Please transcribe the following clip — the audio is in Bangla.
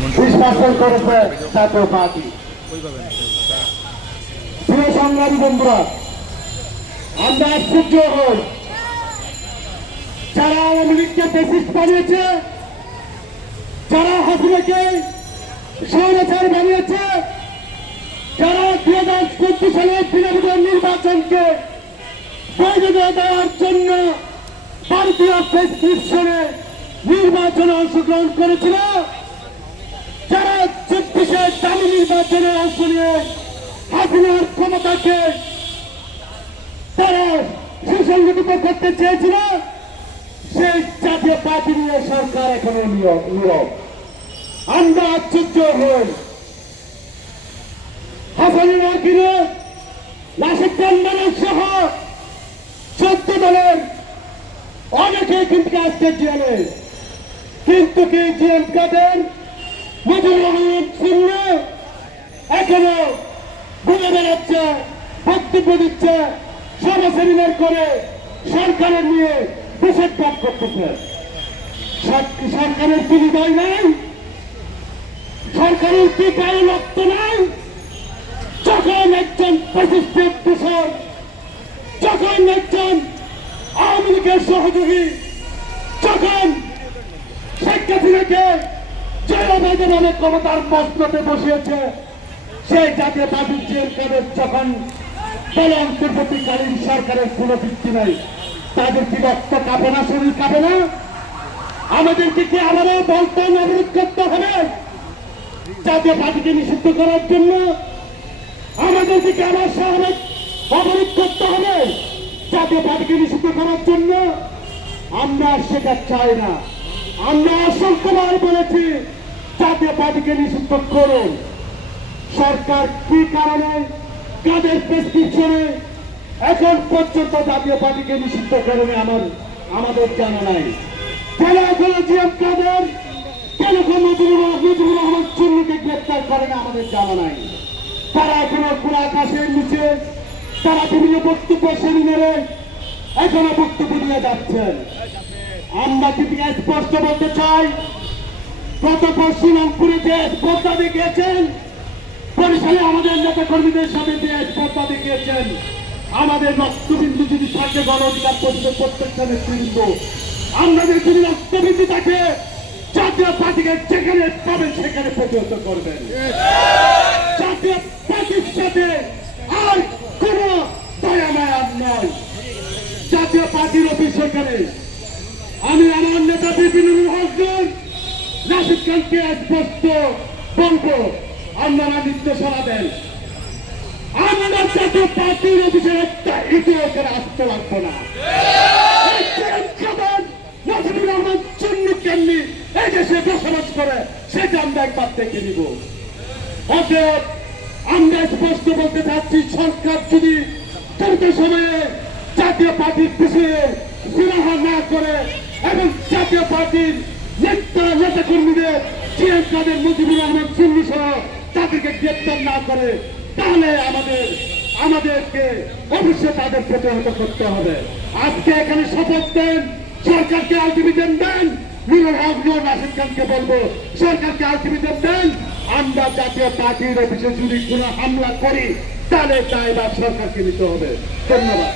নিষ্কাশন করেছে জাতীয় পার্টি। প্রিয় সংগ্রামী বন্ধুরা, আমরা আশ্চর্য হই। যারা আওয়ামী লীগকে ফেসিস্ট বানিয়েছে, যারা হাসিনাকে স্বৈরাচার বানিয়েছে, যারা দুই হাজার চোদ্দ সালের তৃণমূলের নির্বাচনকে বৈধ দেওয়ার জন্য ভারতীয় প্রেসক্রিপশনে নির্বাচনে অংশগ্রহণ করেছিল নির্বাচনে অংশ নিয়ে হাসিনার ক্ষমতাকে তারা সুসংগঠিত করতে চেয়েছিল, সেই জাতীয় পার্টি নিয়ে সরকার এখনও নীরব। আমরা আশ্চর্য হই। হাসানের আকিরে নাসিক চন্দনের সহ চোদ্দ দলের অনেকে কিন্তু আজকে জেলে। কিন্তু কি জিএম কাদের মুজিবুর রহমান শূন্য এখনও ঘুরে বেড়াচ্ছে বক্তব্য দিচ্ছে সভা সেমিনার করে সরকারের নিয়ে দেশের কাজ করতেছে। সরকারের কি হৃদয় নাই, সরকারের কি গায়ে রক্ত নাই, যখন একজন প্রতিষ্ঠিত দূষণ, যখন একজন আওয়ামী লীগের সহযোগী, যখন শেখ হাসিনাকে জয়বাদে নামে ক্ষমতার মস্ততে বসিয়েছে, সেই জাতীয় পার্টির জেল কাদের যখন বলে অন্তর্বর্তীকালীন সরকারের কোনো ভিত্তি নাই। তাদের কি রক্ত কাঁপে না, শরীর কাঁপে না? আমাদেরকে কি আবারও বলতেন অবরোধ করতে হবে? জাতীয় পার্টিকে নিষিদ্ধ করার জন্য আমাদেরকে কি আবার শহরে অবরোধ করতে হবে? জাতীয় পার্টিকে নিষিদ্ধ করার জন্য আমরা সেটা চাই না। আমরা অসংখ্যবার বলেছি, জাতীয় পার্টিকে নিষিদ্ধ করুন। সরকার কি কারণে কাদের প্রেসক্রিপশনে এখন পর্যন্ত জাতীয় পার্টিকে নিষিদ্ধ করেনি আমার, আমাদের জানা নাই। কেন মুজিবুর গ্রেপ্তার করে না আমাদের জানা নাই। তারা এখনও পুরো নিচে, তারা বিভিন্ন বক্তব্য এখনও বক্তব্য দিয়ে যাচ্ছেন। আমরা কিন্তু স্পষ্ট বলতে চাই, গত পশ্চিমবঙ্গপুরে যে স্পর্ধা বরিশালে আমাদের নেতা কর্মীদের সাথে যে স্পর্ধা দেখিয়েছেন। আমাদের রক্তবিন্দু যদি থাকে গণ অধিকার পরিষদ প্রত্যেকটা নেতৃবৃন্দ। আমাদের যদি রক্তবিন্দু থাকে, জাতীয় পার্টিকে যেখানে পাবেন, সেখানে প্রতিহত করবেন। জাতীয় পার্টির সাথে আর কোন দয়া মায়া নয়। জাতীয় পার্টির অফিস সেখানে। আমি আমার নেতা বিপিন নাসিদ খানকে স্পষ্ট বলব। আপনারা নির্দেশনা দেন আমরা জাতীয় পার্টির অফিসের একটা ইতি ওখানে আসতে লাগবো না। অতএব বলতে চাচ্ছি, সরকার যদি করে এবং নেতা নেতা কর্মীদের কাদের, মুজিবুর রহমান সহ তাদেরকে গ্রেপ্তার না করে, তাহলে আমাদের, আমাদেরকে অবশ্যই তাদের প্রতিহত করতে হবে। আজকে এখানে শপথ দেন, সরকারকে আলটিমেটাম দেন নুরুল হক নুর রাশিদ খানকে বলব, সরকারকে আলটিমেটাম দেন, আমরা জাতীয় পার্টির অফিসে যদি কোনো হামলা করি, তাহলে দায়ভার সরকারকে নিতে হবে। ধন্যবাদ।